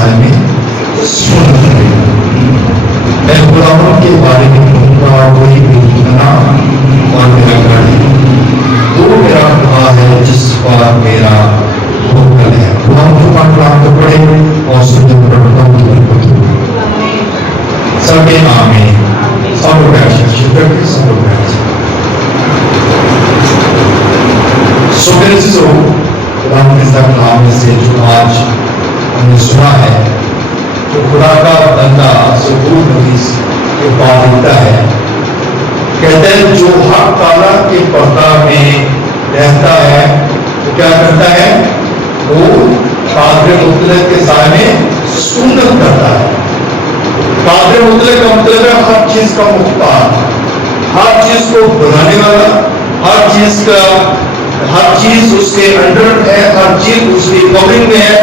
سائے میں سن کرے گا۔ میں خداوند کے بارے میں کہوں گا وہی میری پناہ اور میرا گڑھ ہے، وہ میرا خدا ہے جس پر میرا توکل ہے۔ خداوند کے پاک کلام کو پڑھیں اور سننے پر خداوند کی برکت ہو۔ سب کے آمین۔ سب لوگ بیٹھ شکر کے سب لوگ بیٹھ۔ سو میرے عزیزو، خداوند کے کلام میں سے جو آج ہم نے سنا ہے، تو خدا کا بندہ زبور نبی یہ بات لکھتا ہے، کہتا ہے جو حق تعالیٰ کے پردہ میں رہتا ہے تو کیا کرتا ہے؟ وہ قادر مطلق کے سائے میں سکونت کرتا ہے۔ قادر مطلق کا مطلب ہے ہر چیز کا مختار، ہر چیز کو بنانے والا، ہر چیز اس کے انڈر ہے، ہر چیز اس کی کورنگ میں ہے،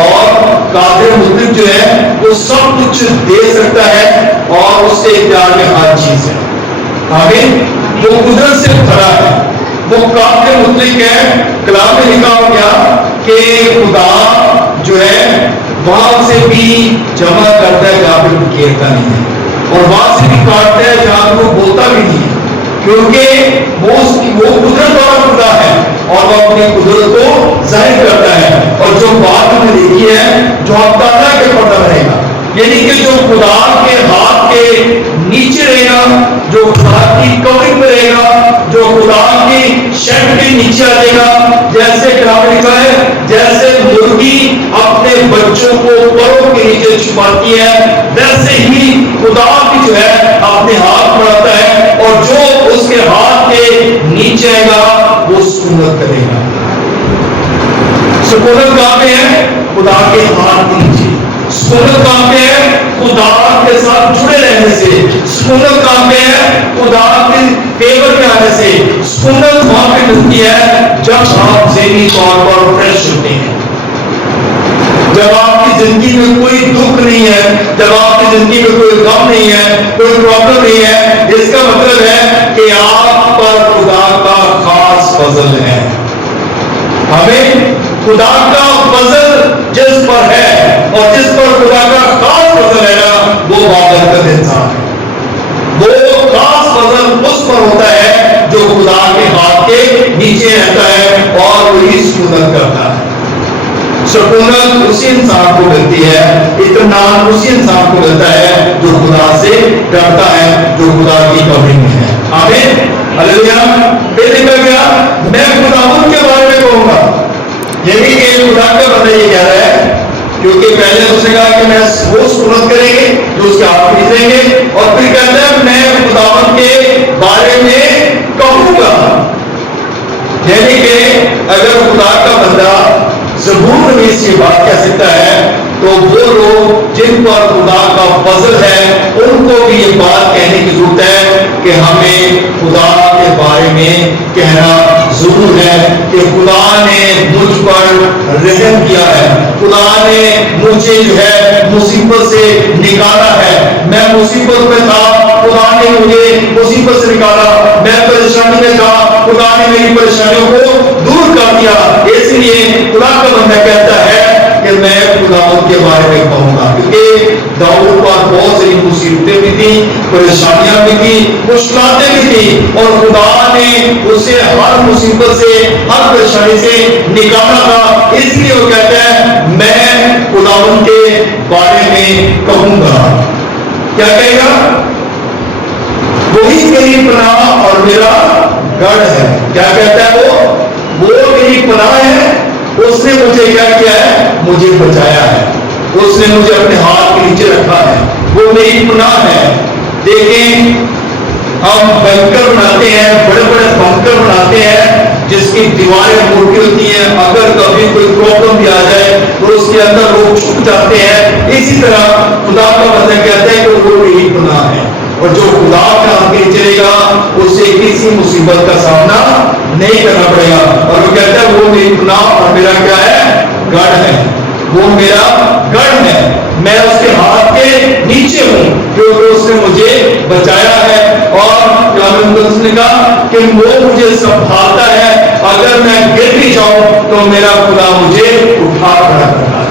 اور قادر مطلق جو ہے وہ سب کچھ دے سکتا ہے اور اس کے اختیار میں ہر چیز ہے۔ آمین۔ وہ قدرت سے بھرا ہے، وہ قادر مطلق ہے۔ کلام میں لکھا ہو گیا کہ خدا جو ہے وہاں سے بھی جمع کرتا ہے جہاں پہ وہ گھیرتا نہیں ہے، اور وہاں سے بھی کاٹتا ہے جہاں پہ وہ بولتا بھی نہیں ہے، کیونکہ وہ قدرت والا خدا ہے اور وہ اپنی قدرت کو ظاہر کرتا ہے۔ اور جو بات ہم نے دیکھی ہے، جو حق تعالیٰ کے پردہ رہے گا، یعنی کہ جو خدا کے ہاتھ کے نیچے رہے گا، جو خدا کی کورنگ میں رہے گا، جو خدا کی شیڈ کے نیچے آ جائے گا، جیسے کلام میں لکھا ہے جیسے مرغی اپنے بچوں کو پروں کے نیچے چھپاتی ہے، ویسے ہی خدا بھی جو ہے اپنے ہاتھ بڑھاتا ہے، اور جو اس کے ہاتھ کے نیچے آئے گا وہ سکونت کرے گا۔ سکونت کہاں پہ ہے؟ خدا کے ہاتھ کے نیچے۔ سکونت کہاں پہ ہے؟ خدا کے ساتھ جڑے رہنے سے۔ سکونت کہاں پہ ہے؟ خدا کے فیور میں آنے سے۔ سکونت وہاں پہ ملتی ہے جب آپ ذہنی طور پر فریش ہوتے ہیں، جب آپ کی زندگی میں کوئی دکھ نہیں ہے، جب آپ کی زندگی میں کوئی غم نہیں ہے، کوئی پرابلم نہیں ہے، جس کا مطلب ہے کہ آپ پر خدا کا خاص فضل ہے۔ ہمیں خدا کا فضل جس پر ہے اور جس پر خدا کا خاص فضل ہے نا، وہ بابرکت انسان ہے۔ وہ خاص فضل اس پر ہوتا ہے جو خدا کے ہاتھ کے نیچے رہتا ہے اور وہی سکونت کرتا ہے۔ سکونت اسی انسان کو ملتی ہے، اطمینان اسی انسان کو ملتا ہے جو خدا سے ڈرتا ہے، جو خدا کی کورنگ میں ہے۔ آمین۔ ہلیلویا۔ پھر لکھا گیا میں خداوند کے بارے میں کہوں گا، یعنی کہ خدا کا بندہ یہ کہہ رہا ہے، کیونکہ پہلے اس نے کہا کہ میں وہ سکونت کریں گے جو اس کے ہاتھ میں دیں گے، اور پھر کہتا ہے میں خداوند کے بارے میں کہوں گا۔ یعنی کہ اگر خدا کا بندہ زبور نویس یہ بات کہہ سکتا ہے تو وہ لوگ جن پر خدا کا فضل ہے ان کو بھی یہ بات کہنے کی ضرورت ہے کہ ہمیں خدا کے بارے میں کہنا ضرور ہے کہ خدا نے مجھ پر رحم کیا ہے، خدا نے مجھے جو ہے مصیبت سے نکالا ہے۔ میں مصیبت میں تھا، خدا نے مجھے مصیبت سے نکالا، میں پریشانی میں تھا، خدا نے میری پریشانیوں کو دور کر دیا۔ اس لیے خدا کا بندہ کہتا ہے کہ میں خداوند کے بارے میں کہوں گا، کیونکہ داؤد پر بہت سی مصیبتیں بھی تھیں، پریشانیاں بھی تھیں، مشکلاتیں بھی تھیں، اور خدا نے اسے ہر مصیبت سے، ہر پریشانی سے نکالا تھا۔ اس لیے وہ کہتا ہے میں خداوند کے بارے میں کہوں گا۔ کیا کہے گا؟ وہی میری پناہ اور میرا گڑھ ہے۔ کیا کہتا ہے وہ میری پناہ ہے، اس نے مجھے کیا کیا ہے؟ مجھے بچایا ہے، اس نے مجھے اپنے ہاتھ کے نیچے رکھا ہے، وہ میری پناہ ہے۔ دیکھیں ہم بنکر بناتے ہیں، بڑے بڑے بنکر بناتے ہیں جس کی دیواریں موٹی ہوتی ہیں، اگر کبھی کوئی پرابلم بھی آ جائے تو اس کے اندر لوگ چھپ جاتے ہیں۔ اسی طرح خدا کا بندہ کہتا ہے کہ وہ میری پناہ ہے، اور جو خدا کا آگے چلے گا اسے کسی مصیبت کا سامنا نہیں کرنا پڑے گا۔ اور وہ کہتا ہے وہ میری پناہ اور میرا کیا ہے؟ گڑھ ہے، وہ میرا گڑھ ہے، میں اس کے ہاتھ کے نیچے ہوں کیونکہ اس نے مجھے بچایا ہے۔ اور نے کہا کہ وہ مجھے سنبھالتا ہے، اگر میں گر بھی جاؤں تو میرا خدا مجھے اٹھا کھڑا کرتا ہے۔